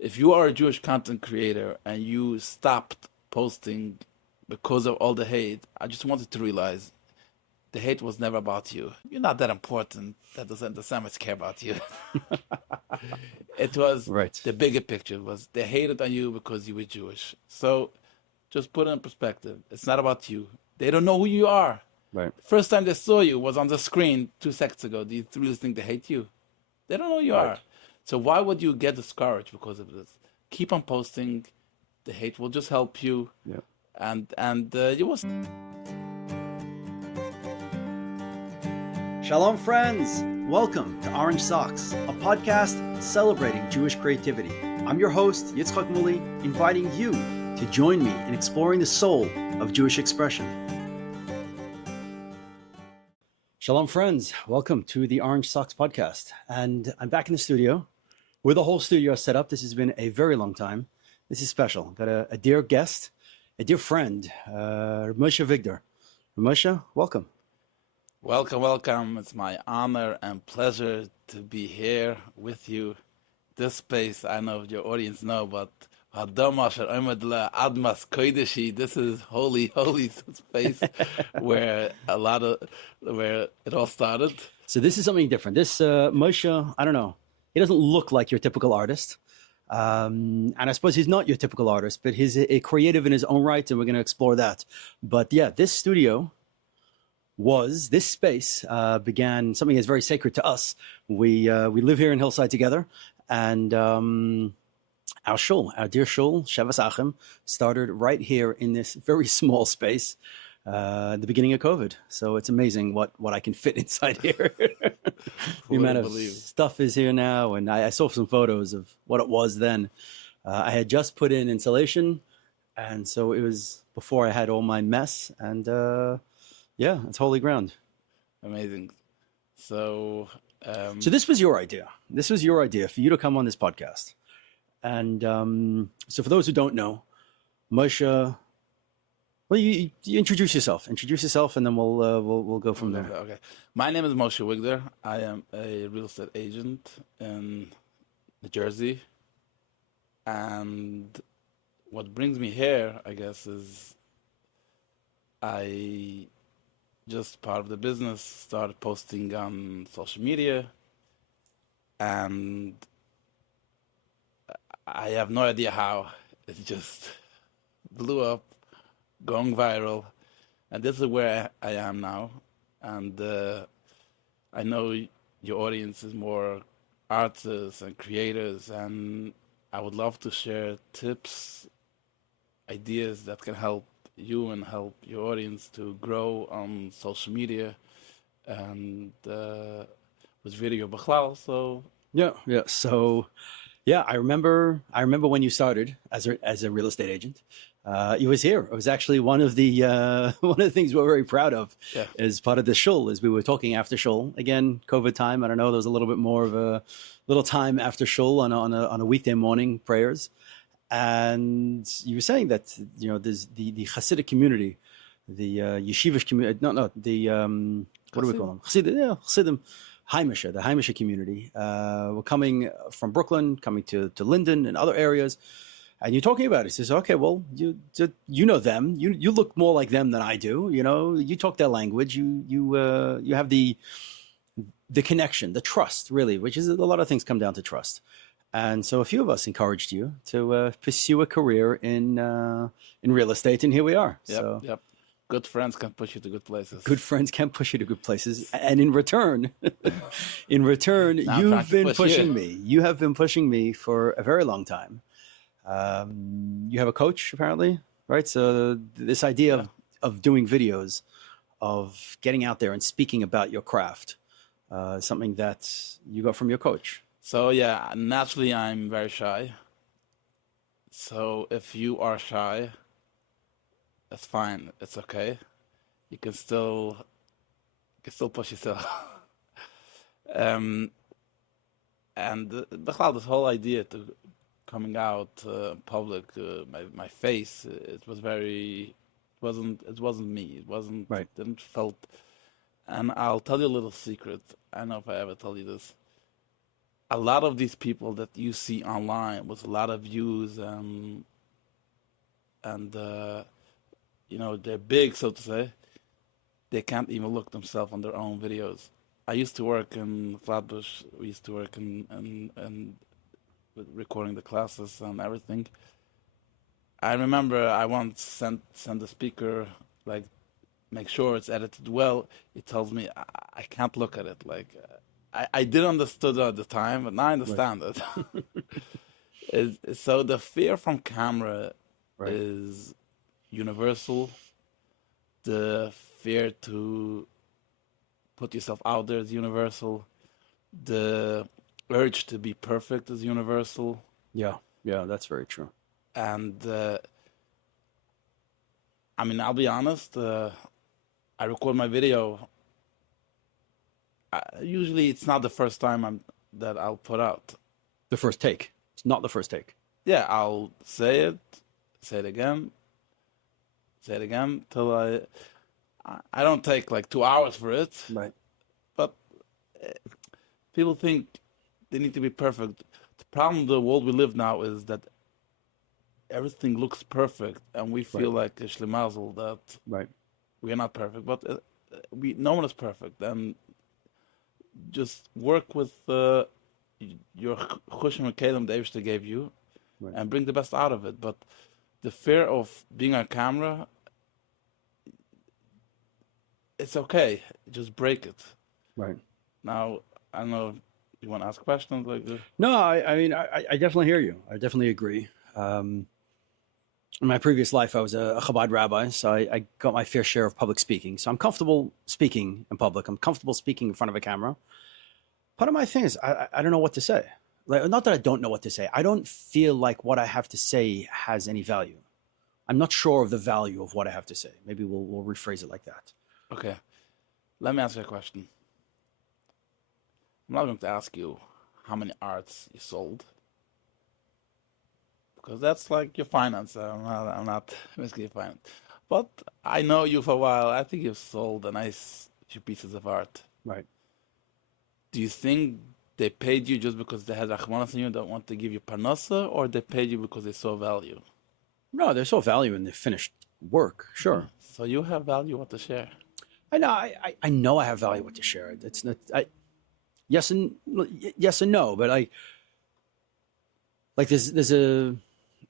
if you are a Jewish content creator and you stopped posting because of all the hate, I just wanted to realize the hate was never about you. You're not that important that the antisemites care about you. It was Right. the bigger picture. It was they hated on you because you were Jewish. So just put it in perspective. It's not about you. They don't know who you are. Right. First time they saw you was on the screen 2 seconds ago. Do you really think they hate you? They don't know who you Right. are. So why would you get discouraged because of this? Keep on posting. The hate will just help you, Yeah. and you will. Shalom, friends. Welcome to Orange Socks, a podcast celebrating Jewish creativity. I'm your host, Yitzchok Moully, inviting you to join me in exploring the soul of Jewish expression. Shalom, friends. Welcome to the Orange Socks podcast. And I'm back in the studio with the whole studio set up. This has been a very long time. This is special. I've got a dear guest, a dear friend, Moshe Wigder. Moshe, welcome. Welcome, welcome. It's my honor and pleasure to be here with you. This space, I know your audience know, but this is holy space where where it all started. So this is something different. This Moshe, I don't know. He doesn't look like your typical artist. And I suppose he's not your typical artist, but he's a creative in his own right, and we're going to explore that. But yeah, this space began something that's very sacred to us. We live here in Hillside together, and our shul, our dear shul, Shavas Achim, started right here in this very small space at the beginning of COVID. So it's amazing what I can fit inside here. The amount of stuff is here now, and I saw some photos of what it was then. I had just put in insulation, and so it was before I had all my mess, and yeah, it's holy ground. Amazing. So this was your idea. This was your idea for you to come on this podcast. And so for those who don't know, Moshe, well, you introduce yourself. Introduce yourself, and then we'll go from there. Okay. My name is Moshe Wigder. I am a real estate agent in New Jersey. And what brings me here, I guess, is I just part of the business, started posting on social media, and I have no idea how. It just blew up, going viral, and this is where I am now. And I know your audience is more artists and creators, and I would love to share tips, ideas that can help you and help your audience to grow on social media and with video b'chlal. So yeah. So yeah, I remember when you started as a real estate agent. It was here. It was actually one of the things we're very proud of as part of the shul. As we were talking after shul, again, COVID time. I don't know. There was a little bit more of a little time after shul on a weekday morning prayers. And you were saying that, there's the Hasidic community, the yeshivish community, what do we call them? Hasidim, the Haimisha community, were coming from Brooklyn, coming to Linden and other areas. And you're talking about it. He says, okay, well, you know them. You look more like them than I do. You talk their language. You have the connection, the trust, really, which is a lot of things come down to trust. And so a few of us encouraged you to pursue a career in real estate, and here we are. Yep. Good friends can push you to good places. Good friends can push you to good places, and in return, you've been pushing me. You have been pushing me for a very long time. You have a coach, apparently, right? So this idea of doing videos, of getting out there and speaking about your craft, something that you got from your coach. So yeah, naturally I'm very shy. So if you are shy, that's fine. It's okay. You can still push yourself. And this whole idea to coming out public, my face, it wasn't me. It wasn't right. Didn't felt. And I'll tell you a little secret. I don't know if I ever tell you this. a lot of these people that you see online with a lot of views and they're big, so to say, they can't even look themselves on their own videos. I used to work in Flatbush. We used to work in with recording the classes and everything. I remember I once sent the speaker, like, make sure it's edited well. It tells me I can't look at it. Like, I didn't understood it at the time, but now I understand it. So the fear from camera is universal. The fear to put yourself out there is universal. The urge to be perfect is universal. Yeah, that's very true. And I mean, I'll be honest. I record my video. Usually, it's not the first time that I'll put out. The first take. It's not the first take. Yeah, I'll say it again, till I don't take like 2 hours for it. Right. But people think they need to be perfect. The problem, the world we live now, is that everything looks perfect, and we feel like a shlimazel that we are not perfect. But no one is perfect, and just work with your chushim and kelim the Eibishter gave you, and bring the best out of it. But the fear of being on camera, it's okay. Just break it. Right. Now, I don't know if you want to ask questions like this. No, I mean, I definitely hear you. I definitely agree. In my previous life, I was a Chabad rabbi, so I got my fair share of public speaking. So I'm comfortable speaking in public. I'm comfortable speaking in front of a camera. Part of my thing is I don't know what to say. Like, not that I don't know what to say. I don't feel like what I have to say has any value. I'm not sure of the value of what I have to say. Maybe we'll rephrase it like that. Okay. Let me ask you a question. I'm not going to ask you how many arts you sold, because that's like your finance. I'm not risking your finance. But I know you for a while. I think you've sold a nice few pieces of art. Right. Do you think they paid you just because they had Rachmanas on you and don't want to give you parnasa, or they paid you because they saw value? No, they saw value in the finished work. Sure. So you have value what to share. I know. I know I have value what to share. It's not. Yes and no, but there's a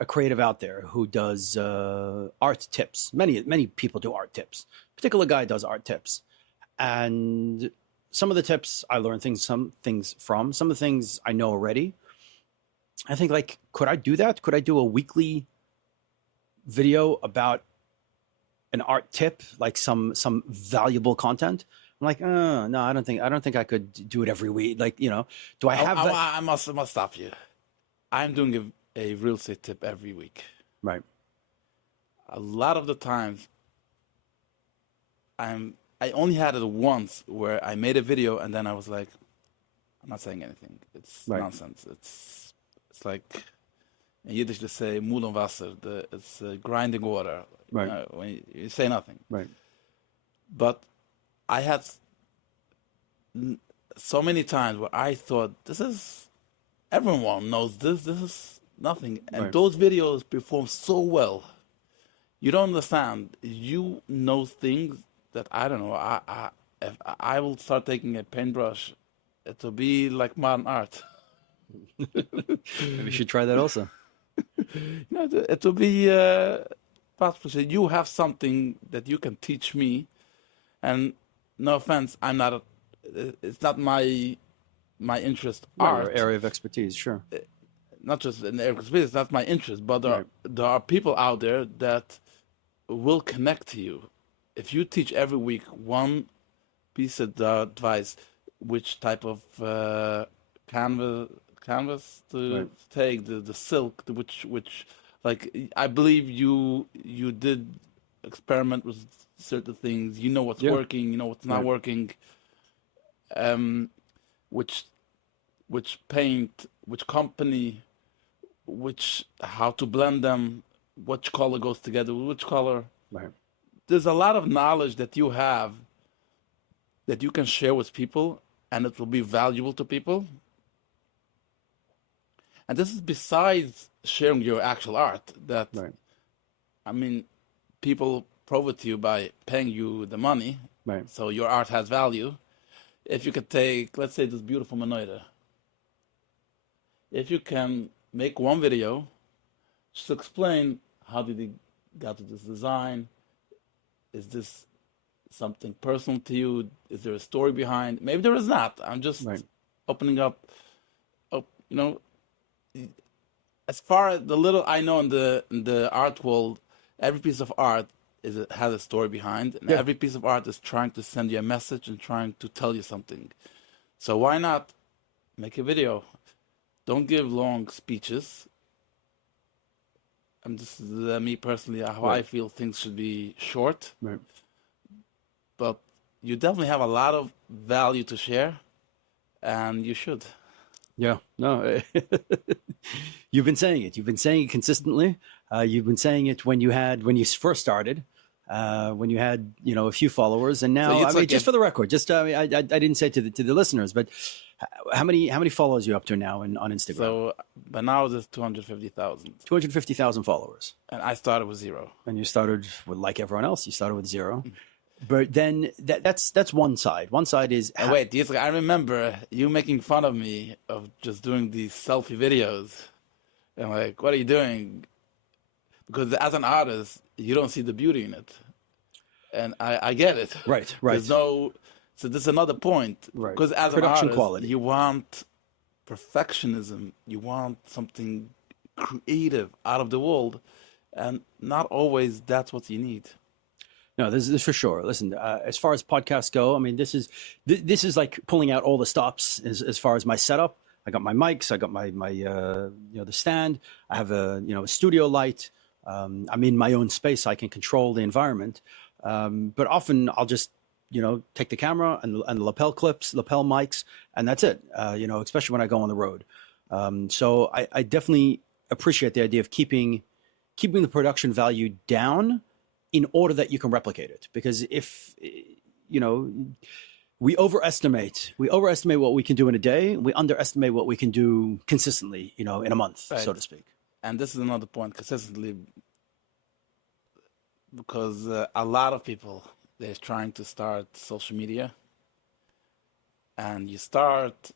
creative out there who does art tips. Many people do art tips. A particular guy does art tips, and some of the tips I learn some things from. Some of the things I know already. I think, like, could I do that? Could I do a weekly video about an art tip, like some valuable content? I'm like, no, I don't think I could do it every week. Like, do I have that? I must stop you. I'm doing a real estate tip every week. Right. A lot of the times, I only had it once where I made a video and then I was like, I'm not saying anything. It's nonsense. It's like, in Yiddish they say "Mul und Wasser." It's grinding water. Right. When you say nothing. Right. But I had so many times where I thought, everyone knows this is nothing. And those videos perform so well. You don't understand. You know things that I don't know. If I will start taking a paintbrush, it'll be like modern art. Maybe you should try that also. It will be possible. You have something that you can teach me. And no offense, it's not my interest. Art, your area of expertise, sure. Not just an area of expertise, that's my interest. But there are people out there that will connect to you. If you teach every week one piece of advice, which type of canvas to take, the silk, which like, I believe you did experiment with certain things. You know what's working, you know what's not working. Which paint, which company, how to blend them, which color goes together with which color. Right. There's a lot of knowledge that you have that you can share with people, and it will be valuable to people. And this is besides sharing your actual art. That Right. I mean, people prove it to you by paying you the money, Right. so your art has value. If you could take, let's say, this beautiful menorah, if you can make one video, just explain how did you got to this design, is this something personal to you, is there a story behind? Maybe there is not. I'm just Right. opening up, you know, as far as the little I know in the art world, every piece of art has a story behind, and Yeah. every piece of art is trying to send you a message and trying to tell you something. So why not make a video? Don't give long speeches. And this is me personally, how I Right. feel things should be short, Right. but you definitely have a lot of value to share, and you should. Yeah, no, you've been saying it. You've been saying it consistently. You've been saying it when you first started, when you had a few followers, and now I mean, just for the record, just I mean, I didn't say to the listeners, but how many followers are you up to now on Instagram? So by now there's 250,000. 250,000 followers, and I started with 0. And you started with, like everyone else, you started with 0. But then that's one side. One side is wait, Yitzchok, I remember you making fun of me of just doing these selfie videos. And like, what are you doing? Because as an artist, you don't see the beauty in it. And I get it. Right. So there's another point. Right. Because as Production an artist, quality. You want perfectionism. You want something creative out of the world. And not always that's what you need. No, this is for sure. Listen, as far as podcasts go, I mean, this is like pulling out all the stops as far as my setup. I got my mics, I got my the stand. I have a studio light. I'm in my own space. I can control the environment. But often I'll just take the camera and the lapel mics, and that's it. Especially when I go on the road. So I definitely appreciate the idea of keeping the production value down, in order that you can replicate it. Because if we overestimate what we can do in a day, we underestimate what we can do consistently, in a month, right, so to speak. And this is another point, consistently, because a lot of people, they're trying to start social media, and you start,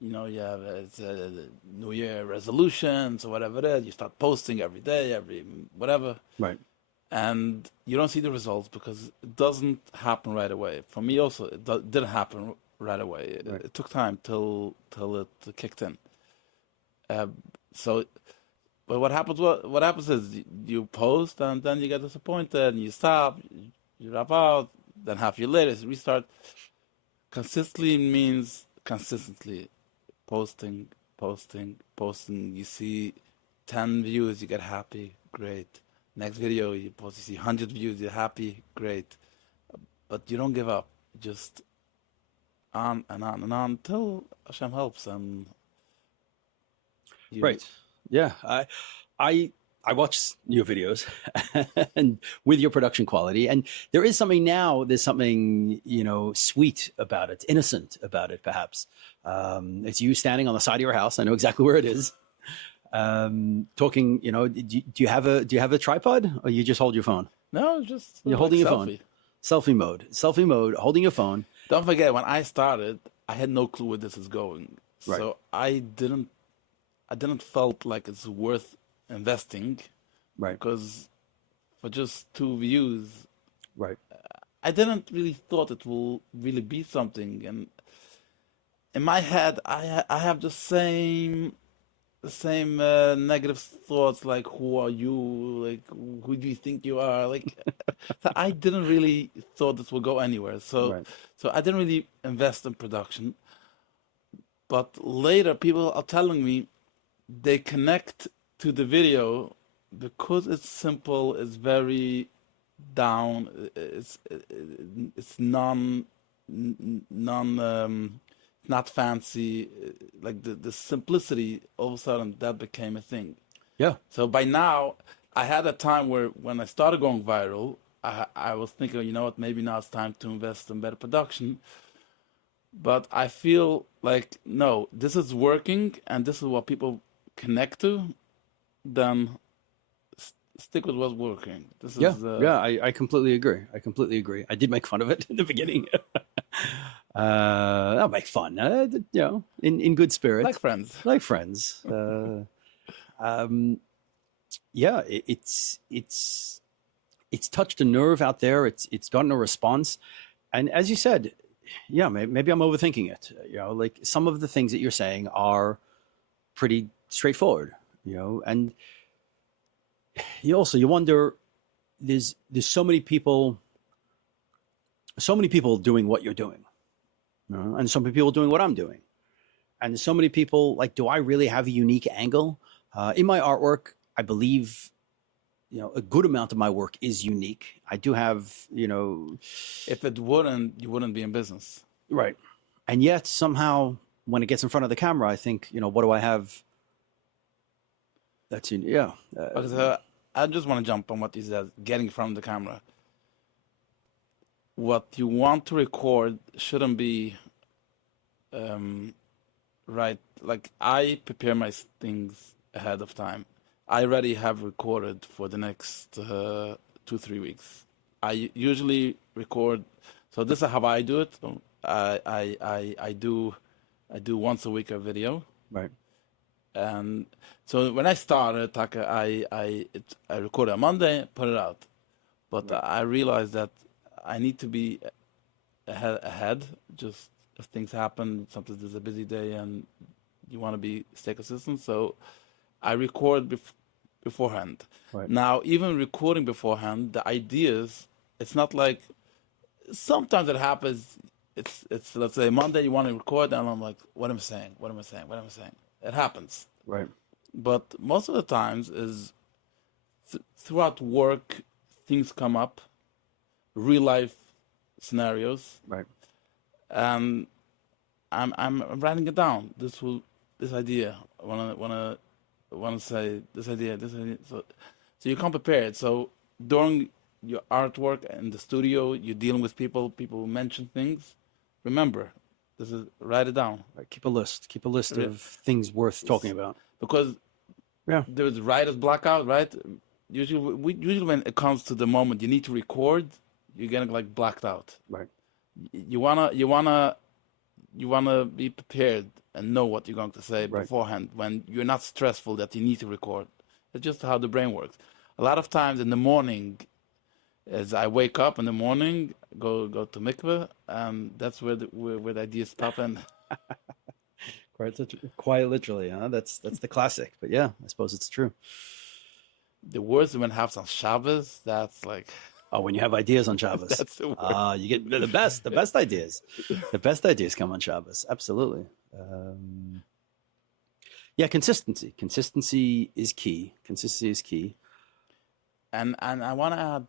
you have New Year resolutions or whatever it is. You start posting every day, every whatever. Right. And you don't see the results because it doesn't happen right away. For me also, it didn't happen right away. Right. It took time till it kicked in. But what happens is you post and then you get disappointed and you stop, you drop out. Then half a year later, you restart. Consistently means consistently posting. You see 10 views, you get happy, great. Next video, you post, you see 100 views, you're happy, great. But you don't give up. Just on and on and on until Hashem helps. And right. Yeah. I watch your videos and with your production quality, and there's something sweet about it, innocent about it, perhaps. It's you standing on the side of your house. I know exactly where it is. Talking, do you have a tripod, or you just hold your phone? No, just you're holding your phone. Selfie mode, holding your phone. Don't forget, when I started, I had no clue where this is going. Right. So I didn't felt like it's worth investing. Right. Because for just 2 views, right, I didn't really thought it will really be something. And in my head, I have the same negative thoughts, like, who are you, like, who do you think you are, like. So I didn't really thought this would go anywhere, so I didn't really invest in production. But later people are telling me they connect to the video because it's simple, it's very down, it's not fancy, like the simplicity, all of a sudden that became a thing. Yeah. So by now, I had a time where when I started going viral, I was thinking, you know what, maybe now it's time to invest in better production. But I feel like, no, this is working and this is what people connect to, then stick with what's working. This Yeah, is yeah, I completely agree. I completely agree. I did make fun of it in the beginning. I'll make fun, in good spirit, like friends. like friends. Yeah, it's touched a nerve out there. It's gotten a response, and as you said, yeah, maybe I'm overthinking it. Like some of the things that you're saying are pretty straightforward. And you wonder, there's so many people doing what you're doing, and so many people doing what I'm doing, and so many people like, do I really have a unique angle in my artwork? I believe a good amount of my work is unique. I do have If it wouldn't, you wouldn't be in business. Right. And yet somehow when it gets in front of the camera, I think, what do I have that's yeah. Because I just want to jump on what you said, getting from the camera. What you want to record shouldn't be right. Like, I prepare my things ahead of time. I already have recorded for the next 2-3 weeks. I usually record. So this is how I do it. I do once a week a video. Right. And so when I started, I recorded on Monday, put it out. But I realized that I need to be ahead. Just if things happen, sometimes there's a busy day and you want to stay consistent. So I record beforehand. Right. Now, even recording beforehand, the ideas, it's not like, sometimes it happens. It's let's say Monday you want to record, and I'm like, what am I saying? What am I saying? What am I saying? It happens. Right. But most of the times is throughout work, things come up, real life scenarios. Right. I'm writing it down. This idea. I wanna say this idea. So you come prepared. So during your artwork in the studio, you're dealing with people. People mention things. Remember, write it down. Right. Keep a list of things worth talking about. Because there's writer's blackout, right? Usually when it comes to the moment you need to record, you're getting like blacked out. Right. You wanna be prepared and know what you're going to say beforehand when you're not stressful that you need to record. It's just how the brain works. A lot of times in the morning, as I wake up in the morning, go to mikveh, that's where the ideas pop in. Quite literally, huh? That's the classic. But yeah, I suppose it's true. The worst when it happens on Shabbos, that's like... Oh, when you have ideas on Shabbos. That's the worst. You get the best ideas. The best ideas come on Shabbos. Absolutely. Yeah, consistency. Consistency is key. And I want to add,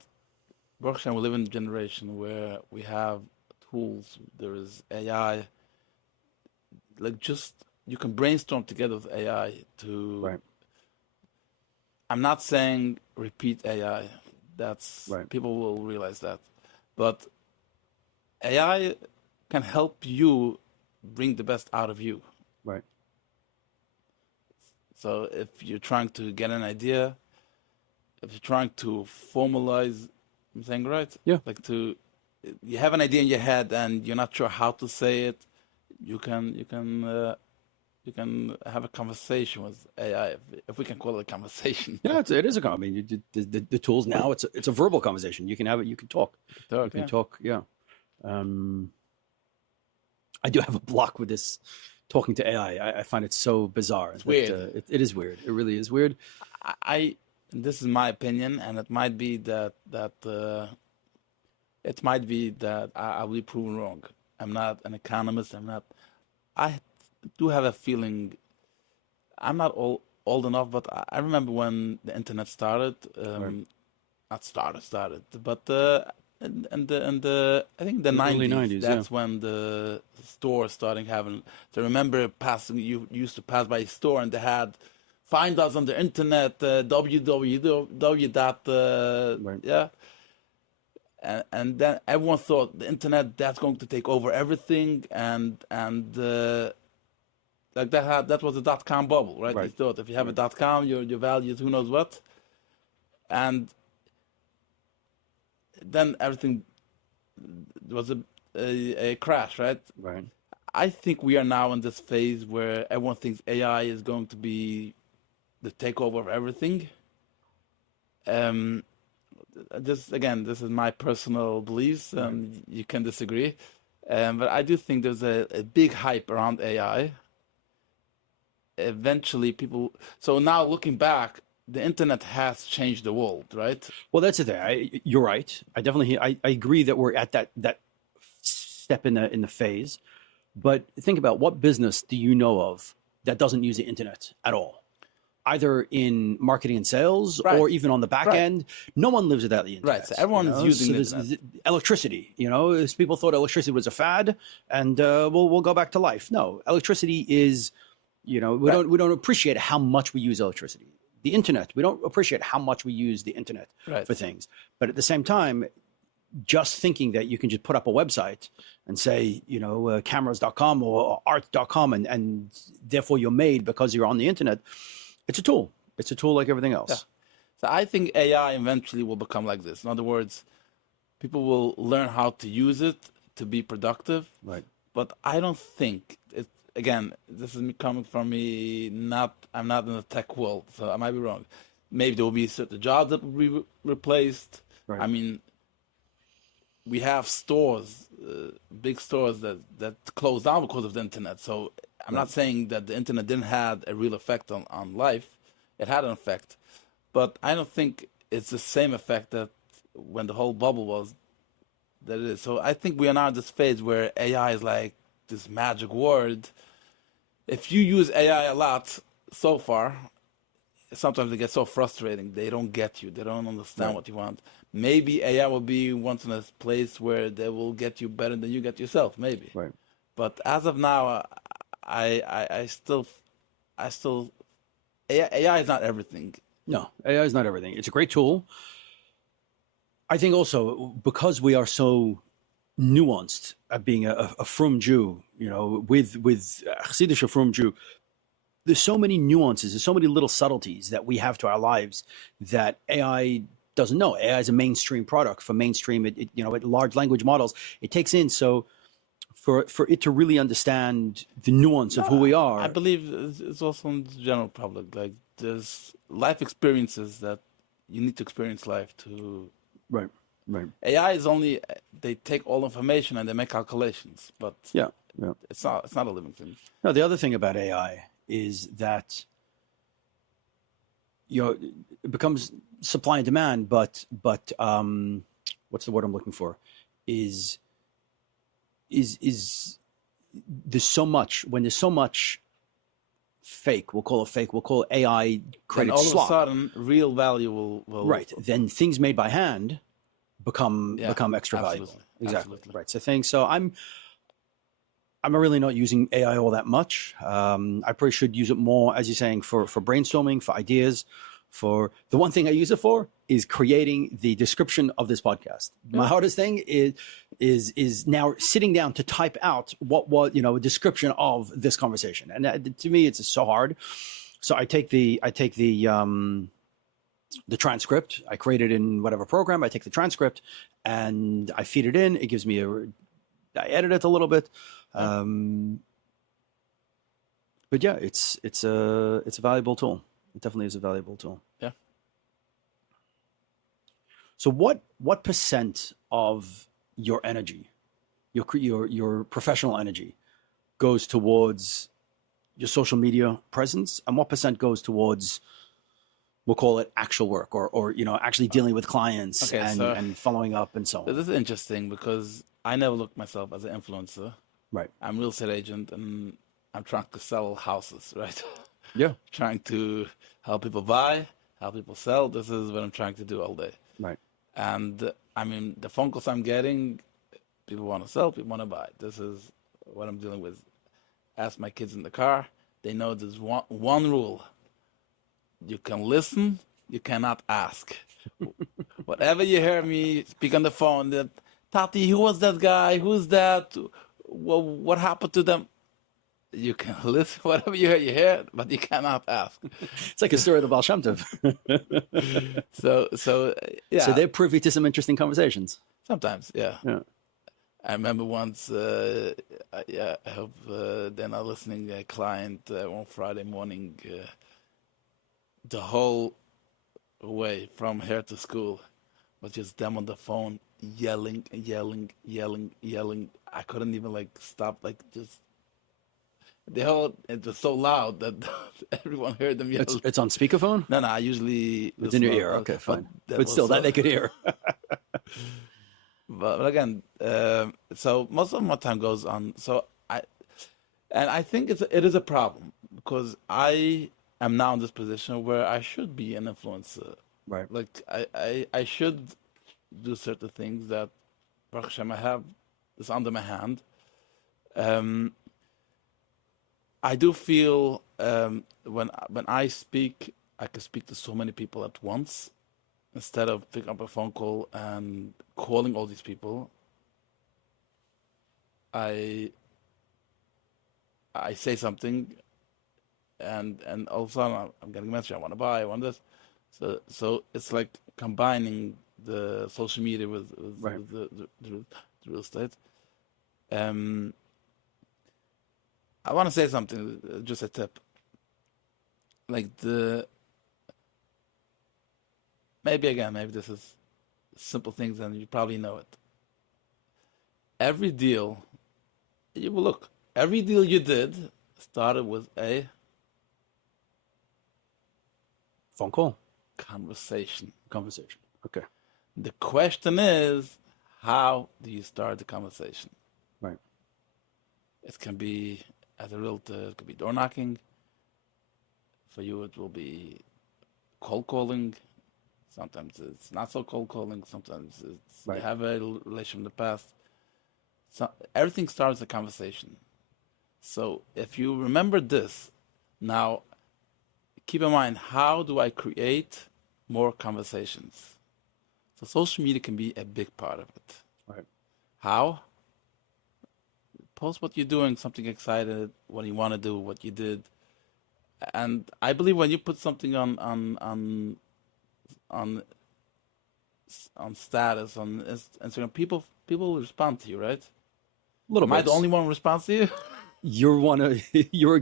Baruch Hashem, we live in a generation where we have tools. There is AI. Like, just, you can brainstorm together with AI to... Right. I'm not saying repeat AI. That's right. People will realize that. But AI can help you bring the best out of you. Right. So if you're trying to get an idea, if you're trying to formalize, I'm saying right? Yeah. Like you have an idea in your head and you're not sure how to say it, you can have a conversation with AI, if we can call it a conversation. Yeah, it is a conversation. I mean, the tools now, it's a verbal conversation. You can have it. You can talk. You can talk. Yeah. I do have a block with this talking to AI. I find it so bizarre. It's weird. It is weird. It really is weird. This is my opinion, and it might be that I will be proven wrong. I'm not an economist. I do have a feeling. I'm not old enough, but I remember when the internet started. Not started, but and the I think the 90s. Early 90s. That's when the store starting having. So remember passing. You used to pass by a store and they had, find us on the internet, www. Right. Yeah. and then everyone thought the internet that's going to take over everything, and like that was a dot-com bubble, right? Right. You thought if you have a dot-com, your value is who knows what, and then everything was a crash, right? Right. I think we are now in this phase where everyone thinks AI is going to be the takeover of everything. This is my personal beliefs, and you can disagree. But I do think there's a big hype around AI. Eventually, so now looking back, the internet has changed the world, right? Well, that's the thing. You're right. I agree that we're at that step in the phase. But think about, what business do you know of that doesn't use the internet at all? Either in marketing and sales, or even on the back end. No one lives without the internet. Right. So everyone's using the internet. Electricity. People thought electricity was a fad, and we'll go back to life. No, electricity is, we don't appreciate how much we use electricity. The internet, we don't appreciate how much we use the internet for things. But at the same time, just thinking that you can just put up a website and say, cameras.com or art.com, and therefore you're made because you're on the internet. It's a tool. It's a tool like everything else. Yeah. So I think AI eventually will become like this. In other words, people will learn how to use it to be productive. Right. But I don't think it. Again, this is coming from me. I'm not in the tech world, so I might be wrong. Maybe there will be certain jobs that will be replaced. Right. I mean, we have stores, big stores that closed down because of the internet. So I'm not saying that the internet didn't have a real effect on life. It had an effect. But I don't think it's the same effect that when the whole bubble was, that it is. So I think we are now in this phase where AI is like this magic word. If you use AI a lot so far, sometimes it gets so frustrating. They don't get you. They don't understand what you want. Maybe AI will be once in a place where they will get you better than you get yourself. Maybe. Right. But as of now, I still AI is not everything. No, AI is not everything. It's a great tool. I think also because we are so nuanced at being a frum Jew, with Chassidish frum Jew, there's so many nuances, there's so many little subtleties that we have to our lives that AI doesn't know. AI is a mainstream product. For mainstream, large language models, it takes in. So for it to really understand the nuance of who we are, I believe it's also in the general public. Like there's life experiences that you need to experience life to. Right. AI is only, they take all information and they make calculations, but it's not a living thing. No, the other thing about AI is that it becomes supply and demand, but what's the word I'm looking for? Is there's so much, when there's so much fake, we'll call it AI created slop. All of a sudden, real value will right. Then things made by hand become extra valuable. Exactly. Absolutely. Right. So I'm really not using AI all that much. I probably should use it more, as you're saying, for brainstorming, for ideas. For the one thing I use it for is creating the description of this podcast. Yeah. My hardest thing is now sitting down to type out a description of this conversation, and to me it's so hard. So I take the transcript, I create it in whatever program, I take the transcript and I feed it in. It gives me I edit it a little bit. But yeah, it's a valuable tool. It definitely is a valuable tool. Yeah. So what percent of your energy, your professional energy, goes towards your social media presence, and what percent goes towards, we'll call it, actual work, or actually dealing with clients and following up and so on? This is interesting because I never looked myself as an influencer. Right. I'm a real estate agent and I'm trying to sell houses, right? Yeah. Trying to help people buy, help people sell. This is what I'm trying to do all day. Right. And I mean, the phone calls I'm getting, people want to sell, people want to buy. This is what I'm dealing with. Ask my kids in the car. They know there's one rule. You can listen, you cannot ask. Whatever you hear me speak on the phone, that Tati, who was that guy? Who's that? What happened to them? You can listen, whatever you hear, but you cannot ask. It's like a story of the Baal Shem Tov. Yeah. So they're privy to some interesting conversations. Sometimes, yeah. Yeah. I remember once, I hope they're not listening, a client one Friday morning, the whole way from here to school was just them on the phone yelling. I couldn't even stop, just it was so loud that everyone heard them yell. It's on speakerphone? No, I usually it's in your ear. Okay, fine. But still, that they could hear. But again, so most of my time goes on. I think it is a problem because I am now in this position where I should be an influencer. Right. Like I should do certain things that Baruch Hashem I have is under my hand. I do feel when I speak, I can speak to so many people at once instead of picking up a phone call and calling all these people. I say something, and all of a sudden I'm getting a message. I want to buy. I want this. So it's like combining the social media with the real estate. I want to say something, just a tip. Maybe this is simple things and you probably know it. Every deal you did started with a phone call. Conversation. Okay. The question is, how do you start the conversation? Right. It can be, as a realtor, it could be door knocking. For you, it will be cold calling. Sometimes it's not so cold calling. Sometimes it's you have a relation in the past. So everything starts a conversation. So if you remember this, now keep in mind, how do I create more conversations? So social media can be a big part of it. Right. How? Post what you're doing, something excited, what you want to do, what you did. And I believe when you put something on status on Instagram, people will respond to you, right? A little bit. Am I the only one who responds to you? You're you're a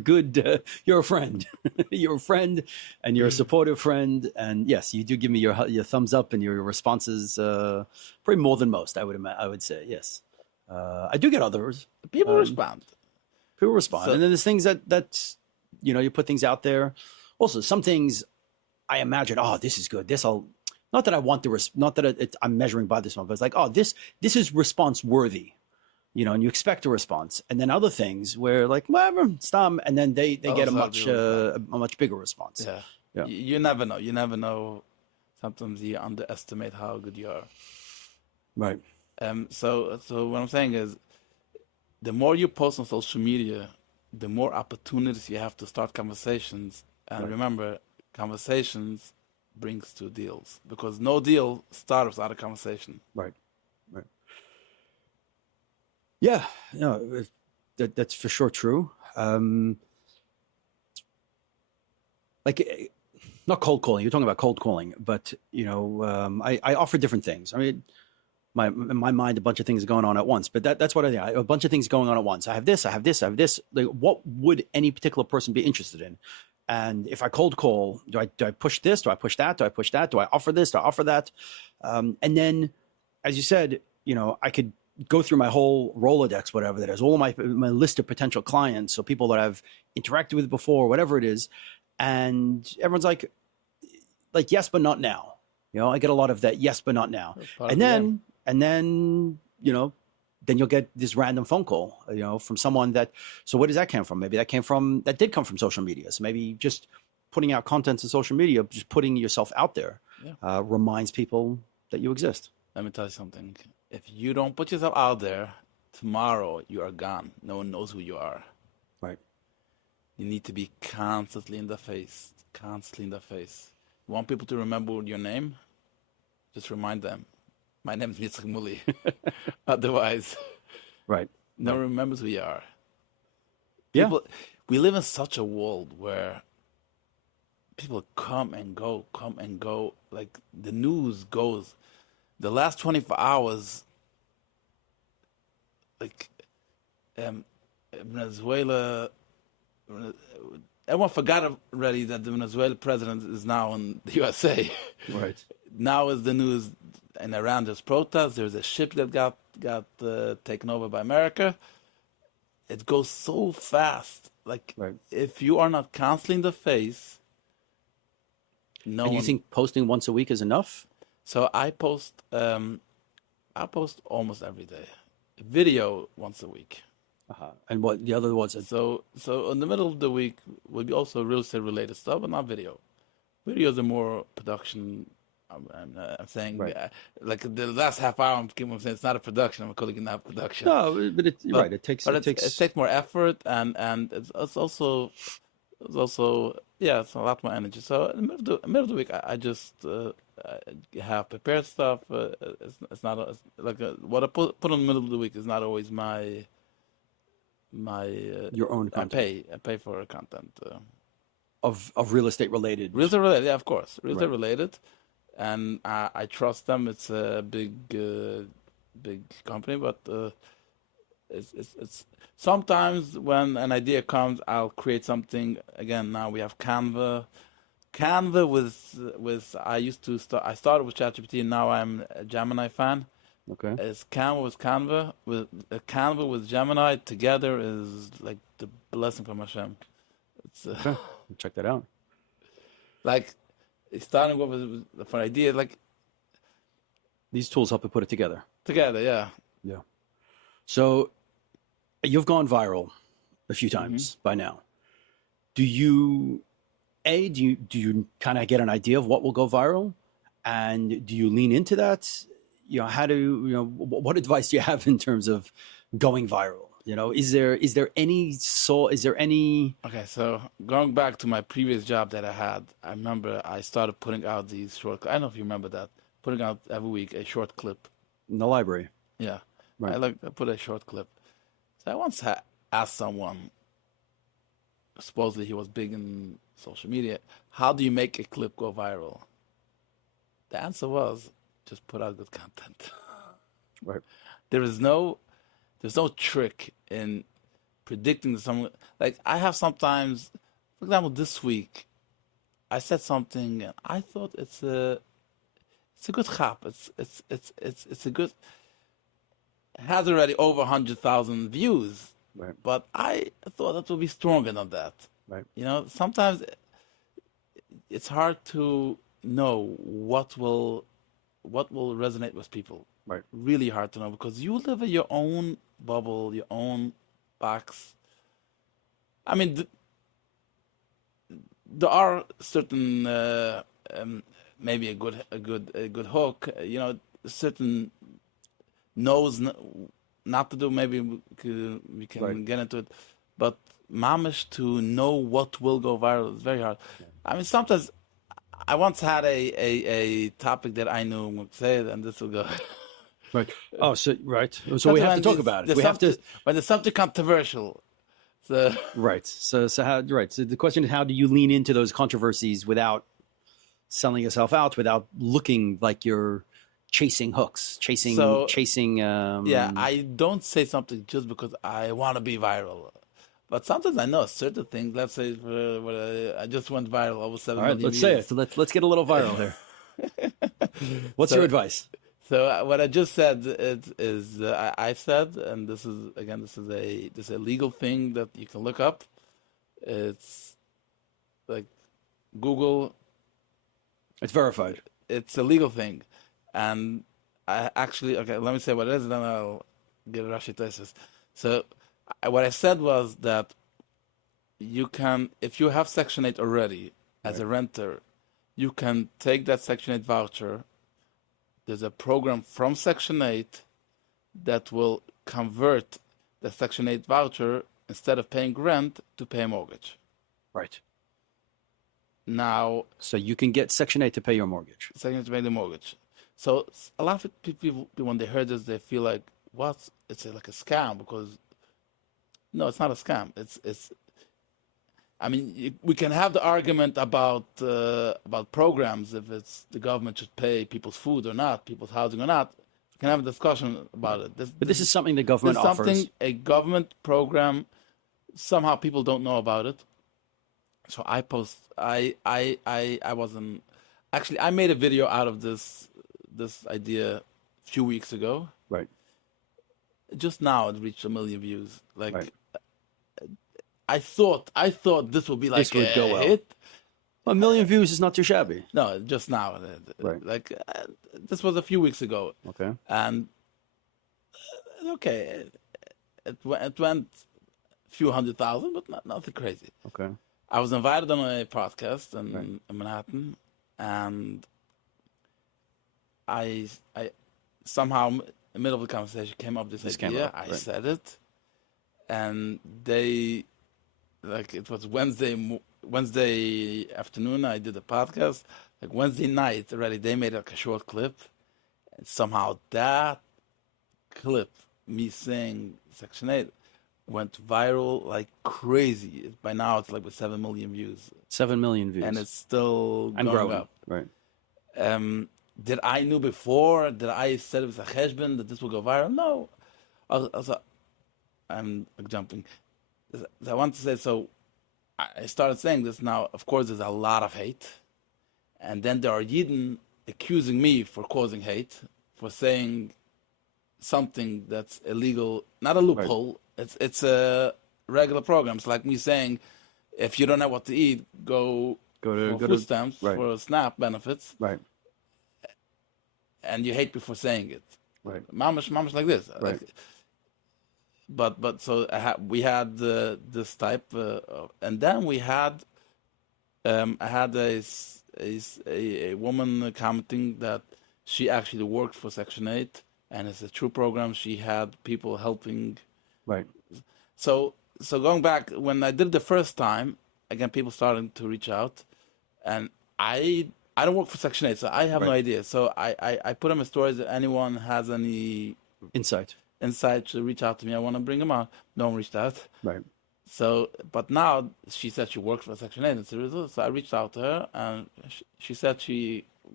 friend. You're a friend and you're a supportive friend. And yes, you do give me your thumbs up and your responses, probably more than most, I would say, yes. I do get others. People respond. People respond. So, and then there's things that you put things out there. Also, some things I imagine, this is good. Not that I want I'm measuring by this one, but it's like, this is response worthy. And you expect a response, and then other things where like whatever, stop, and then they get a much bigger response. Yeah. You never know. You never know. Sometimes you underestimate how good you are. Right. So what I'm saying is, the more you post on social media, the more opportunities you have to start conversations. And remember, conversations brings to deals, because no deal starts without a conversation. Right. Yeah, that's for sure true. Not cold calling. You're talking about cold calling, but I offer different things. I mean, in my mind, a bunch of things going on at once. But that's what I think. A bunch of things going on at once. I have this. Like, what would any particular person be interested in? And if I cold call, do I push this? Do I push that? Do I push that? Do I offer this? Do I offer that? And then, as you said, I could go through my whole Rolodex, whatever that is, all of my list of potential clients, so people that I've interacted with before, whatever it is, and everyone's like yes, but not now. I get a lot of that, yes, but not now, and then you'll get this random phone call, from someone that. So where does that come from? Maybe that did come from social media. So maybe just putting out content on social media, just putting yourself out there, reminds people that you exist. Let me tell you something. If you don't put yourself out there, tomorrow you are gone. No one knows who you are. Right. You need to be constantly in the face. You want people to remember your name? just remind them, my name is Yitzchok Moully. Otherwise, right. no one remembers who you are. Yeah. People, we live in such a world where people come and go. Like the news goes. The last 24 hours, like Venezuela, everyone forgot already that the Venezuelan president is now in the USA. Right. Now is the news in Iran. There's protests. There's a ship that got taken over by America. It goes so fast. Like if you are not constantly in the face, no. And you think posting once a week is enough? So I post almost every day. Video once a week. And what the other was it? So in the middle of the week will be also real estate related stuff, but not video. Videos are more production. I'm saying like the last half hour I'm saying it's not a production. I'm calling it not production. No, but it takes more effort and it's also it's a lot more energy. So in the middle of the week I just have prepared stuff. It's not what I put in the middle of the week is not always my your own content. I pay for content of real estate related. Real estate related, yeah, of course, real estate related, and I trust them. It's a big company, but it's sometimes when an idea comes, I'll create something. Again, now we have Canva. Canva with I started with ChatGPT, and now I'm a Gemini fan. Okay. It's Canva with Gemini together is like the blessing from Hashem. It's check that out. Like starting with for an idea, like these tools help to put it together. Yeah. Yeah. So you've gone viral a few times by now. Do you kind of get an idea of what will go viral, and do you lean into that? What advice do you have in terms of going viral? Is there any? Okay, so going back to my previous job that I had, I remember I started putting out these short. I don't know if you remember that, putting out every week a short clip in the library. Yeah, right. I put a short clip. So I once asked someone, supposedly he was big in social media, how do you make a clip go viral? The answer was just put out good content. Right. There's no trick in predicting someone. Like I have sometimes, for example, this week, I said something and I thought it's a good chap. It's a good. It has already over 100,000 views. Right. But I thought it would be stronger than that. Right. Sometimes it's hard to know what will resonate with people. Right. Really hard to know because you live in your own bubble, your own box. I mean, there are certain maybe a good hook. Certain knows not to do. Maybe we can get into it, but mamish to know what will go viral is very hard. Yeah. I mean, sometimes. I once had a topic that I knew would say it, and this will go. Right. Oh, so right. So we have to talk about it. We have to. When there's something controversial. So. Right. So how? Right. So the question is, how do you lean into those controversies without selling yourself out, without looking like you're chasing hooks, chasing. Yeah, I don't say something just because I want to be viral. But sometimes I know certain things. Let's say I just went viral over 7 million views. Let's say it. So let's get a little viral here. What's your advice? So what I just said is I said, and this is a legal thing that you can look up. It's like Google. It's verified. It's a legal thing, and I actually let me say what it is, then I'll get Rashi Tesis. So. What I said was that you can, if you have Section 8 already as a renter, you can take that Section 8 voucher. There's a program from Section 8 that will convert the Section 8 voucher, instead of paying rent, to pay a mortgage. Right. Now. So you can get Section 8 to pay your mortgage. Section 8 to pay the mortgage. So a lot of people, when they heard this, they feel like, what? It's like a scam because no, it's not a scam. It's. I mean, we can have the argument about programs if it's the government should pay people's food or not, people's housing or not. We can have a discussion about it. But this is something the government this is something offers. a government program. Somehow people don't know about it. So I wasn't actually I made a video out of this idea a few weeks ago. Right. Just now it reached 1 million views. Like Right. I thought this would be like This would a go well. hit. 1 million views is not too shabby. No, just now. Right. Like this was a few weeks ago. Okay. And okay, it went a few 100,000, but nothing crazy. Okay. I was invited on a podcast in Manhattan, and I somehow in the middle of the conversation came up this idea. I said it, and they like it was Wednesday afternoon. I did a podcast. Like Wednesday night already, they made like a short clip, and somehow that clip, me saying Section 8, went viral like crazy. By now, it's like with 7 million views. 7 million views. And it's still going growing up. Right. Did I knew before? Did I said it was a cheshbon that this will go viral? No. Also, I'm jumping. I want to say, so I started saying this now. Of course, there's a lot of hate. And then there are Yidden accusing me for causing hate, for saying something that's illegal, not a loophole. Right. It's a regular program. It's like me saying, if you don't know what to eat, go to food stamps for SNAP benefits. Right. And you hate me for saying it. Right. Mamash like this. Right. But so we had this type, and then we had I had a woman commenting that she actually worked for Section 8, and it's a true program. She had people helping. Right. So going back, when I did it the first time, again, people started to reach out, and I don't work for Section 8, so I have no idea. So I put on my stories that anyone has any insight to reach out to me. I want to bring them out. No one reached out. Right. So, but now she said she worked for Section 8. So I reached out to her, and she said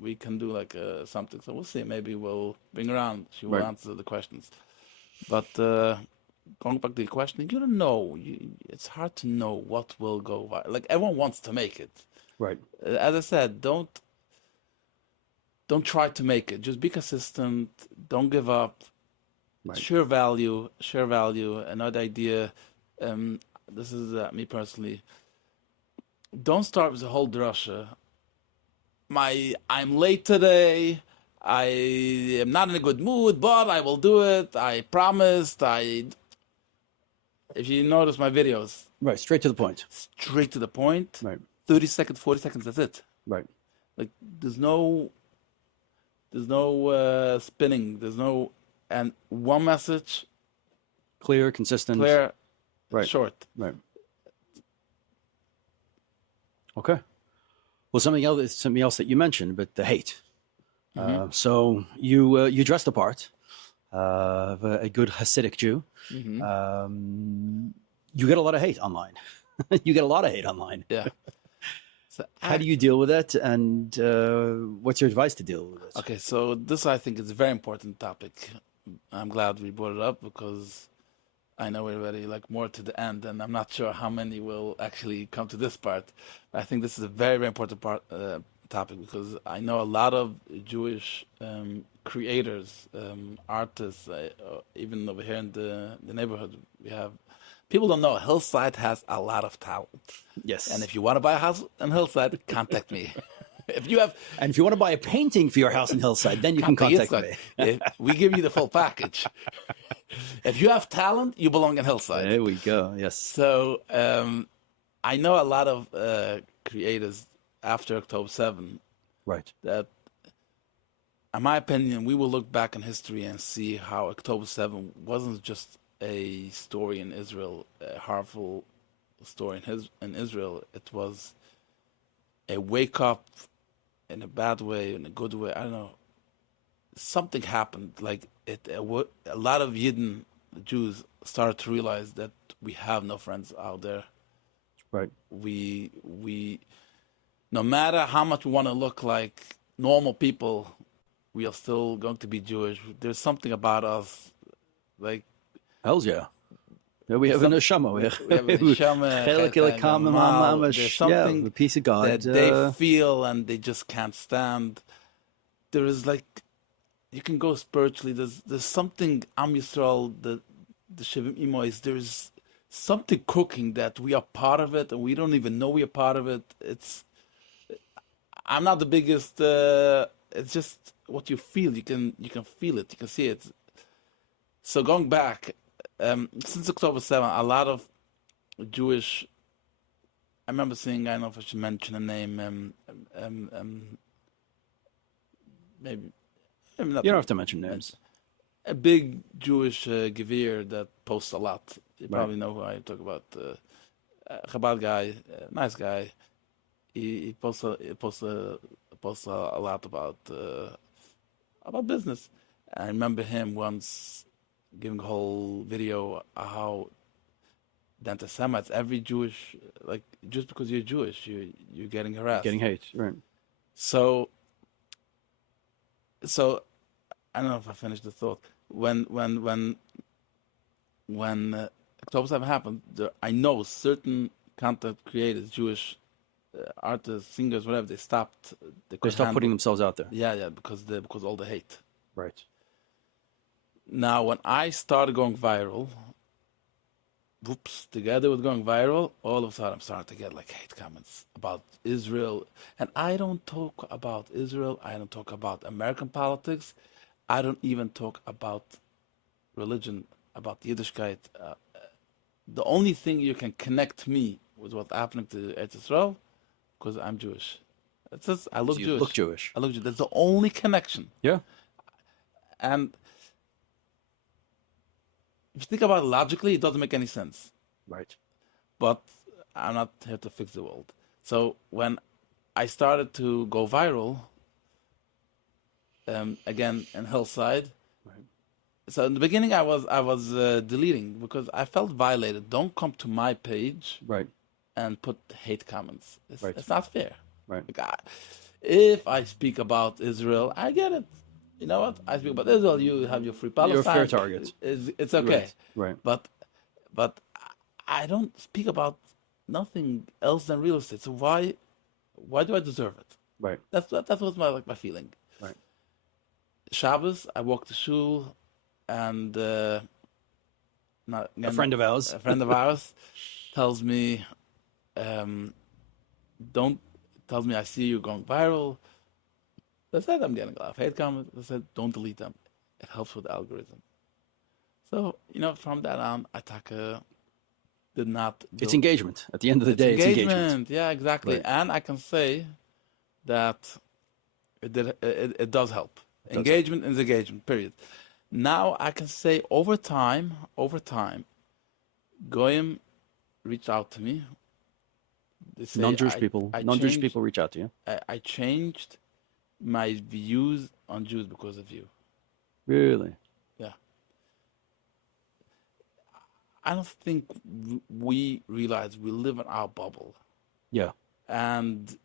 we can do like something. So we'll see. Maybe we'll bring her around. She will answer the questions. But going back to the question, you don't know. It's hard to know what will go viral. Like everyone wants to make it. Right. As I said, don't try to make it. Just be consistent. Don't give up. Right. Share value. Another idea. This is me personally. Don't start with the whole drasha. I'm late today. I am not in a good mood, but I will do it. I promised. If you notice my videos, right, straight to the point. Right. 30 seconds, 40 seconds. That's it. Right. Like there's no spinning. And one message. Clear, consistent. Right. Short. Right. Okay. Well, something else that you mentioned, but the hate. Mm-hmm. So you dressed the part of a good Hasidic Jew. Mm-hmm. You get a lot of hate online. Yeah. So how do you deal with that, and what's your advice to deal with it? Okay, so this I think is a very important topic. I'm glad we brought it up because I know we're already like more to the end, and I'm not sure how many will actually come to this part. I think this is a very, very important topic because I know a lot of Jewish creators, artists, even over here in the neighborhood. We have people don't know Hillside has a lot of talent. Yes, and if you want to buy a house in Hillside, contact me. If you want to buy a painting for your house in Hillside, then you can contact me. We give you the full package. If you have talent, you belong in Hillside. There we go. Yes. So I know a lot of creators after October 7. Right. That, in my opinion, we will look back in history and see how October 7 wasn't just a story in Israel, a harmful story in Israel. It was a wake up in a bad way, in a good way. I don't know. something happened. Like a lot of Yidden Jews started to realize that we have no friends out there. Right. We no matter how much we want to look like normal people, we are still going to be Jewish. There's something about us, like Hells yeah. We have a neshama. we have a neshama. There's something the peace of God that they feel and they just can't stand. There is like, you can go spiritually. There's something Am Yisrael, the Shivim Imois. There's something cooking that we are part of it and we don't even know we are part of it. I'm not the biggest. It's just what you feel. You can feel it. You can see it. So going back, since October 7th, a lot of Jewish. I remember seeing. I don't know if I should mention a name. Maybe not. You don't have to mention names. A big Jewish Gevir that posts a lot. You probably know who I talk about. Chabad guy, nice guy. He posts a lot about business. I remember him once giving a whole video how the antisemites, every Jewish, like just because you're Jewish, you're getting harassed, getting hate, right? So I don't know if I finished the thought. When October 7 happened, I know certain content creators, Jewish artists, singers, whatever, they stopped. They stopped putting themselves out there. Yeah, because all the hate. Right. Now, when I started going viral, together with going viral, all of a sudden I'm starting to get like hate comments about Israel. And I don't talk about Israel. I don't talk about American politics. I don't even talk about religion, about Yiddishkeit. The only thing you can connect me with what's happening to Eretz Yisrael, because I'm Jewish. It's just, I look Jewish. Look Jewish. I look Jewish. That's the only connection. Yeah. And if you think about it logically, it doesn't make any sense. Right. But I'm not here to fix the world. So when I started to go viral, again in Hillside, right. So in the beginning I was deleting because I felt violated. Don't come to my page, right, and put hate comments. Right. It's not fair. Right. Like if I speak about Israel, I get it. You know what? I speak about Israel. You have your free Palestine. You're a fair target. It's okay. Right. But I don't speak about nothing else than real estate. So why do I deserve it? Right. That was my feeling. Right. Shabbos, I walk to shul, and a friend of ours tells me, tells me I see you going viral. I said I'm getting a lot of hate comments. I said don't delete them. It helps with the algorithm. So from that on, Ataka did not. It's engagement. At the end of the day, it's engagement. Yeah, exactly. Right. And I can say that it does help. Engagement is engagement. Period. Now I can say over time, Goyim reached out to me. Non-Jewish people reach out to you. I changed my views on Jews because of you. Really? Yeah. I don't think we realize we live in our bubble. Yeah. And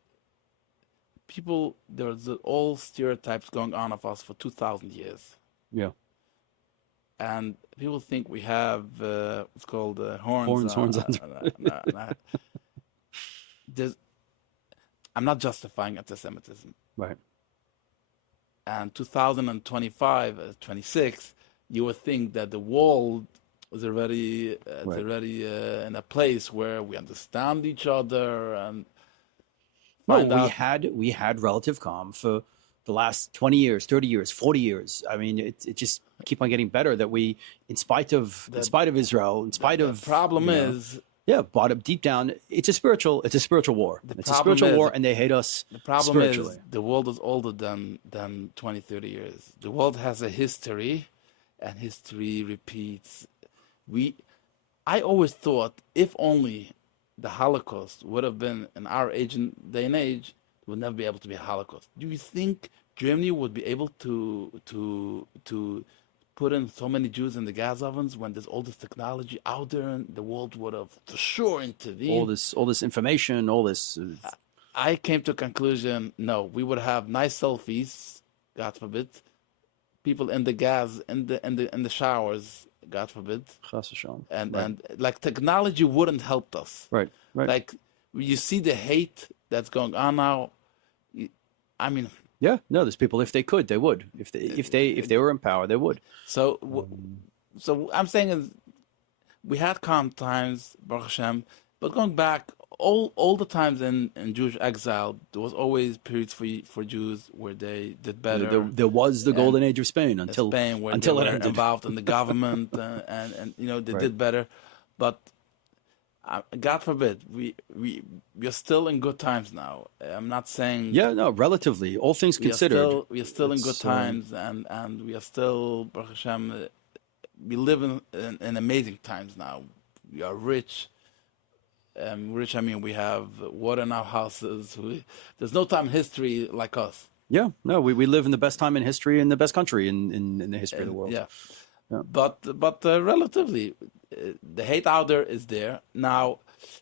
there's all stereotypes going on of us for 2,000 years. Yeah. And people think we have what's called horns. Horns. I'm not justifying anti-Semitism. Right. And 2025, 26, you would think that the world is already in a place where we understand each other and. We had relative calm for the last 20 years, 30 years, 40 years. I mean, it just keep on getting better that we, in spite of Israel, the problem is. Yeah, bottom deep down, it's a spiritual war. It's a spiritual war, and they hate us. The problem is the world is older than 20, 30 years. The world has a history, and history repeats. I always thought if only the Holocaust would have been in our day and age, would never be able to be a Holocaust. Do you think Germany would be able to put in so many Jews in the gas ovens when there's all this technology out there, and the world would have for sure intervened? All this information, all this. I came to a conclusion: no, we would have nice selfies, God forbid, people in the gas, in the showers, God forbid, and like technology wouldn't help us. Right. Like you see the hate that's going on now. I mean, yeah, no, there's people. If they could, they would. If they were in power, they would. So I'm saying is, we had calm times, Baruch Hashem, but going back all the times in Jewish exile, there was always periods for Jews where they did better. There was the golden age of Spain until Spain, where until they it were ended. involved in the government and they did better, but. God forbid, we're still in good times now. I'm not saying... Yeah, no, relatively, all things considered. We are still in good times, and we are still, Baruch Hashem, we live in amazing times now. We are rich. Rich, I mean, we have water in our houses. There's no time in history like us. Yeah, no, we live in the best time in history, in the best country in the history of the world. Yeah. But relatively, the hate out there is there. Now,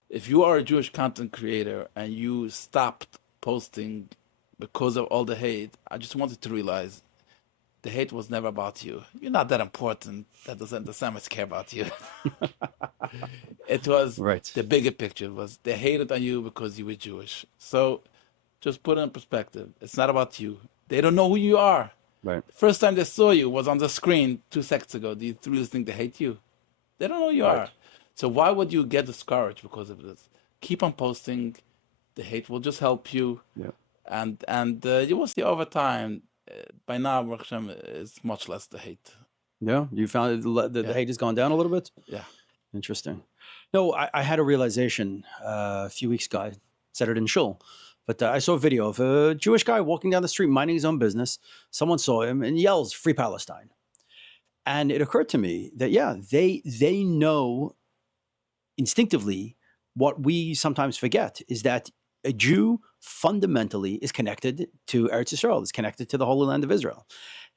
if you are a Jewish content creator and you stopped posting because of all the hate, I just wanted to realize the hate was never about you. You're not that important that the antisemites care about you. It was the bigger picture. It was they hated on you because you were Jewish. So just put it in perspective. It's not about you. They don't know who you are. Right. First time they saw you was on the screen 2 seconds ago. Do you really think they hate you? They don't know who you are. So why would you get discouraged because of this? Keep on posting. The hate will just help you. Yeah. And you will see over time. By now, Baruch Hashem, it's much less the hate. Yeah, you found the hate has gone down a little bit. Yeah. Interesting. No, I had a realization a few weeks ago. I said it in shul. But I saw a video of a Jewish guy walking down the street, minding his own business. Someone saw him and yells, "Free Palestine." And it occurred to me that, yeah, they know instinctively what we sometimes forget is that a Jew fundamentally is connected to Eretz Yisrael, is connected to the Holy Land of Israel.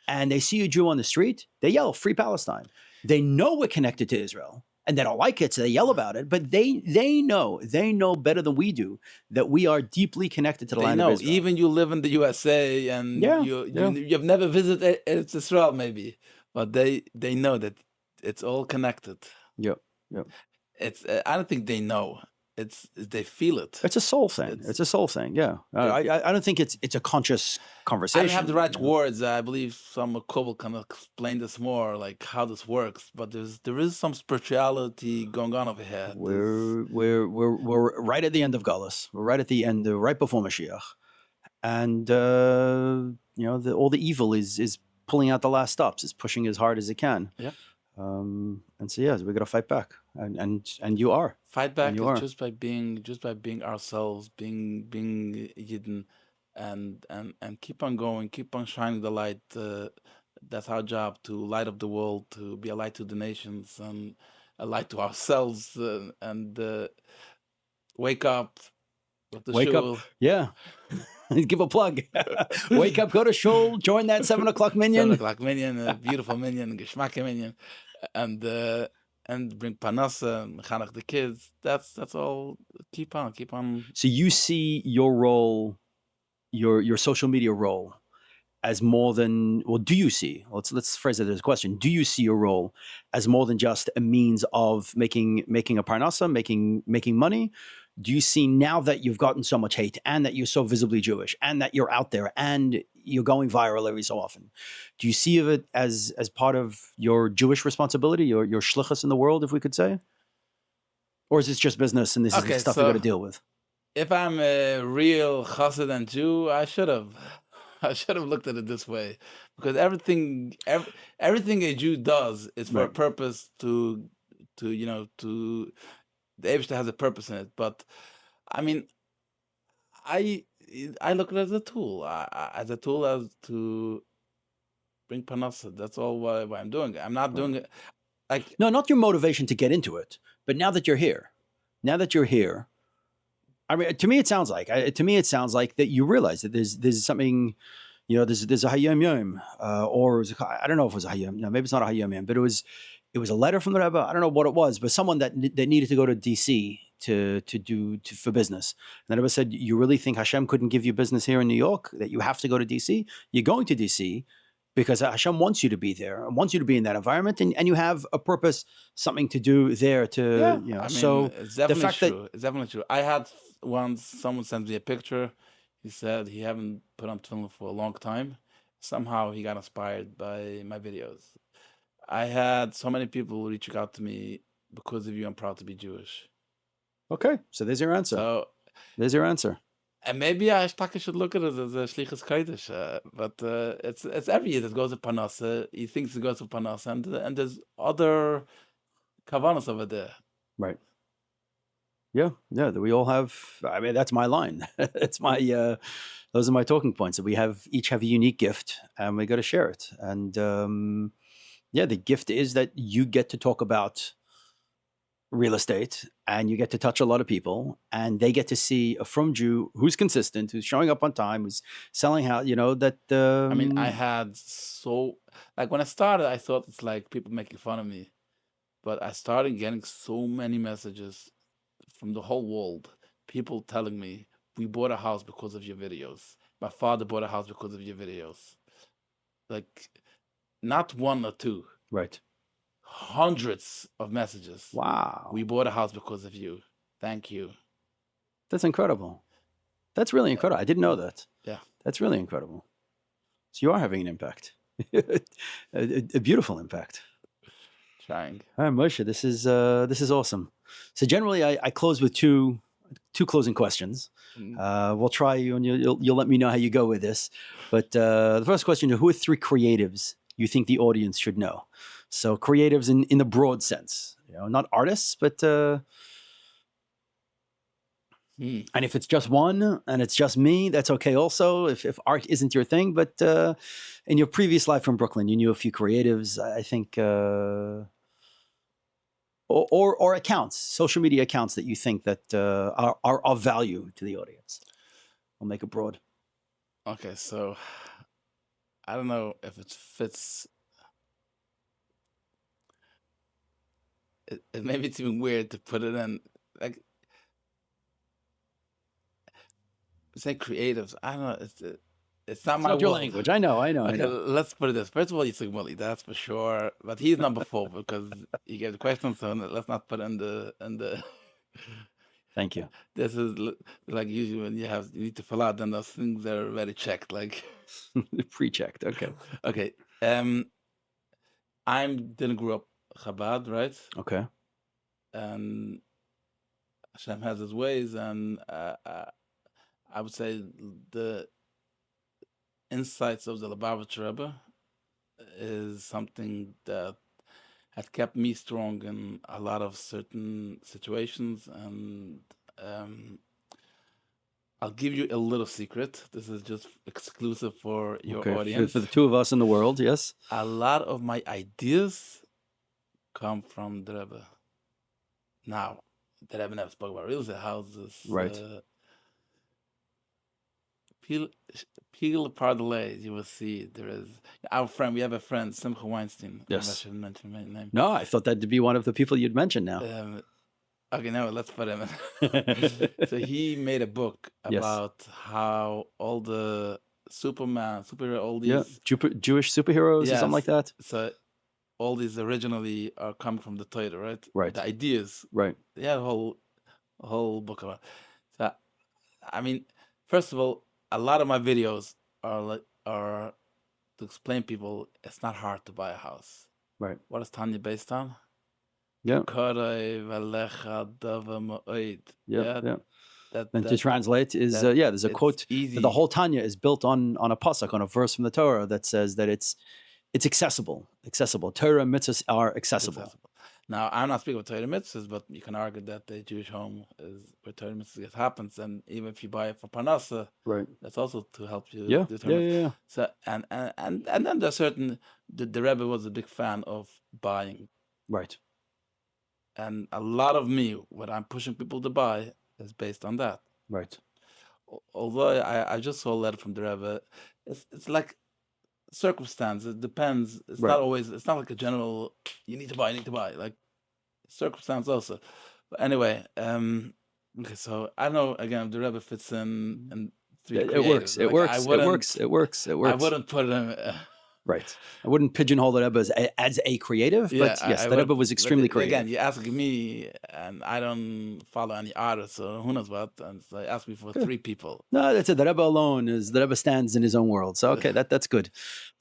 And they see a Jew on the street, they yell, "Free Palestine." They know we're connected to Israel. And they don't like it, so they yell about it. But they know better than we do that we are deeply connected to the land of Israel. Even you live in the USA and you've never visited Eretz Israel, maybe, but they know that it's all connected. Yep. It's I don't think they know. They feel it. It's a soul thing. It's a soul thing. Yeah. I don't think it's a conscious conversation. I don't have the right words. I believe some Kovel can explain this more, like how this works. But there is some spirituality going on over here. We're right at the end of Galus. We're right at the end, right before Mashiach, and all the evil is pulling out the last stops. It's pushing as hard as it can. Yeah. And so we got to fight back, and you are fight back just by being ourselves, being Yidden, and keep on going, keep on shining the light. That's our job, to light up the world, to be a light to the nations, and a light to ourselves, and wake up. Wake up, yeah. Give a plug. Wake up, go to shul, join that 7 o'clock minyan. 7 o'clock minyan, a beautiful minyan, geschmack minyan, and bring panasa, chanach the kids. That's all. Keep on. So you see your role, your social media role, as more than, well, do you see? Let's phrase it as a question. Do you see your role as more than just a means of making a parnasa, making money? Do you see, now that you've gotten so much hate and that you're so visibly Jewish and that you're out there and you're going viral every so often, do you see it as part of your Jewish responsibility, your shlichus in the world, if we could say? Or is this just business and this is the stuff you got to deal with? If I'm a real chassid and Jew, I should have looked at it this way, because everything a Jew does is for a purpose to the Eibishter has a purpose in it. But I mean, I look at it as a tool, as to bring parnasa. That's all why I'm doing it. I'm not doing it like, no, not your motivation to get into it, but now that you're here, I mean, to me, it sounds like that you realize that there's something, there's a Hayom Yom, or it was I don't know if it was a Hayom. No, maybe it's not a Hayom Yom, but it was a letter from the Rebbe. I don't know what it was, but someone that needed to go to DC for business. And the Rebbe said, "You really think Hashem couldn't give you business here in New York? That you have to go to DC? You're going to DC." Because Hashem wants you to be there and wants you to be in that environment, and you have a purpose, something to do there. I mean, So it's the definitely fact true. It's definitely true. I had once someone sent me a picture. He said he haven't put on film for a long time. Somehow he got inspired by my videos. I had so many people reaching out to me because of you. I'm proud to be Jewish. Okay, so there's your answer. So there's your answer. And maybe I should look at it as a shlichus kodesh, but it's every year that goes to Parnassa. He thinks it goes to Parnassa, and there's other kavanas over there. Right. Yeah. We all have. I mean, that's my line. It's my. Those are my talking points. That we each have a unique gift, and we got to share it. And the gift is that you get to talk about real estate, and you get to touch a lot of people, and they get to see a frum Jew who's consistent, who's showing up on time, who's selling how that. I mean, I had when I started, I thought it's like people making fun of me, but I started getting so many messages from the whole world, people telling me, "We bought a house because of your videos. My father bought a house because of your videos." Like, not one or two. Right. Hundreds of messages. Wow. "We bought a house because of you. Thank you." That's incredible. That's really incredible. I didn't know that. Yeah. That's really incredible. So you are having an impact. a beautiful impact. Trying. All right, Moshe, this is awesome. So generally I close with two closing questions. We'll try you, and you'll let me know how you go with this. But the first question: who are 3 creatives you think the audience should know? So creatives in the broad sense, not artists, but and if it's just one and it's just me, that's okay also. If art isn't your thing, but in your previous life from Brooklyn, you knew a few creatives, I think, or accounts, social media accounts that you think that are of value to the audience. We'll make it broad. Okay, so I don't know if it fits. Maybe it's even weird to put it in, like, say creatives. I don't know. It's not my your world. language. I know. Okay, let's put it this. First of all, Yitzchok Moully, that's for sure. But he's number 4 because he gave the question. So let's not put in the. Thank you. This is like usually when you need to fill out, then those things are already checked, like pre-checked. Okay. Okay. I didn't grow up Chabad, right? Okay. And Hashem has his ways, and I would say the insights of the Lubavitcher Rebbe is something that had kept me strong in a lot of certain situations. And I'll give you a little secret. This is just exclusive for your audience. For the 2 of us in the world, yes. A lot of my ideas come from the Rebbe. Now, the Rebbe never spoke about real estate houses. Right. Peel apart the layers, you will see there is our friend. We have a friend, Simcha Weinstein. Yes. I shouldn't mention my name. No, I thought that'd be one of the people you'd mention now. Okay, no, let's put him in. So he made a book about how all the superhero, all these Jewish superheroes or something like that. So all these originally are coming from the Torah, right? Right. The ideas. Right. They had a whole book about. So, I mean, first of all, a lot of my videos are to explain people it's not hard to buy a house. Right. What is Tanya based on? Yeah. Yeah. And to translate is there's a quote. Easy. The whole Tanya is built on a pasuk, on a verse from the Torah that says that it's accessible. Torah mitzvahs are accessible. Now, I'm not speaking about Torah mitzvahs, but you can argue that the Jewish home is where Torah mitzvahs happens, and even if you buy it for Parnassa, right, that's also to help you. Yeah. So and then there's certain the Rebbe was a big fan of buying, right, and a lot of me, what I'm pushing people to buy, is based on that. Right. Although I just saw a letter from the Rebbe, it's like circumstance. It depends. It's Right. not always. It's not like a general. You need to buy. You need to buy. Like circumstance also. But anyway, okay. So I know again the Rebbe fits in three It works. creatives. It Like works. It works. It works. It works. I wouldn't put him. Right. I wouldn't pigeonhole the Rebbe as a creative, but yes, the Rebbe was extremely creative. Again, you ask me, and I don't follow any artists, so who knows what. And so I asked me for three people. No, that's it. The Rebbe alone is the Rebbe stands in his own world. So okay, that's good.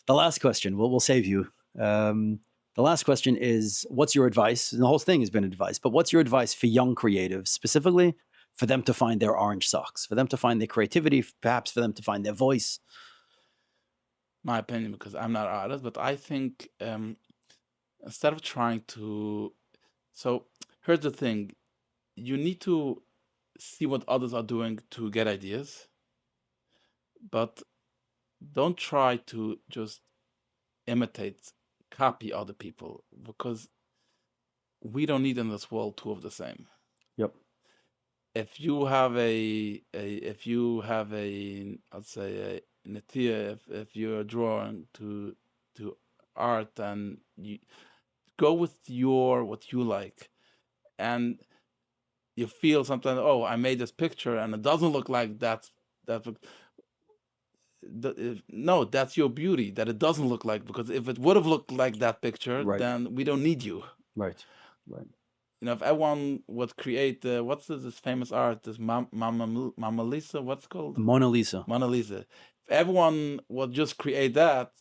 The last question, we'll save you. The last question is, what's your advice? And the whole thing has been advice, but what's your advice for young creatives, specifically for them to find their orange socks, for them to find their creativity, perhaps for them to find their voice? My opinion, because I'm not an artist, but I think instead of trying to, so here's the thing, you need to see what others are doing to get ideas, but don't try to just imitate, copy other people, because we don't need in this world two of the same. Yep. If you have I'd say a natia, if you're drawing to art, and you go with what you like, and you feel sometimes, oh, I made this picture and it doesn't look like that. No, that's your beauty, that it doesn't look like, because if it would have looked like that picture, Right. then we don't need you. Right. You know, if everyone would create, what's this famous art, this Mama Lisa, what's it called? Mona Lisa. Mona Lisa. If everyone would just create that,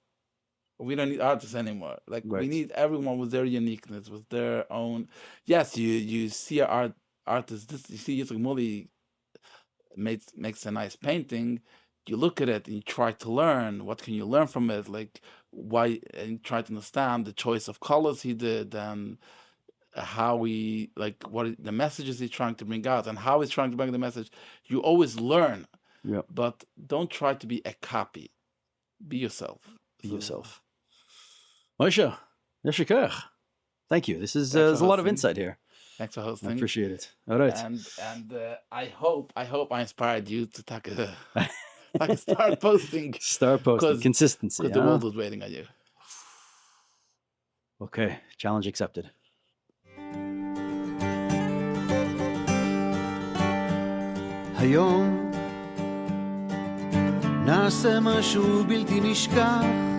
we don't need artists anymore. Like, we need everyone with their uniqueness, with their own. Yes, you see an artist. You see Yitzchok Moully makes a nice painting. You look at it and you try to learn. What can you learn from it? Like, why? And try to understand the choice of colors he did, and how he, like, what the messages he's trying to bring out, and how he's trying to bring the message. You always learn. Yeah. But don't try to be a copy. Be yourself. Be yourself. Moshe, Yeshikach. Thank you. There's a lot of insight here. Thanks for hosting. I appreciate it. All right. And I hope I inspired you to start posting. Start posting. Consistency. Because the world was waiting on you. Okay. Challenge accepted. היום נעשה משהו בלתי נשכח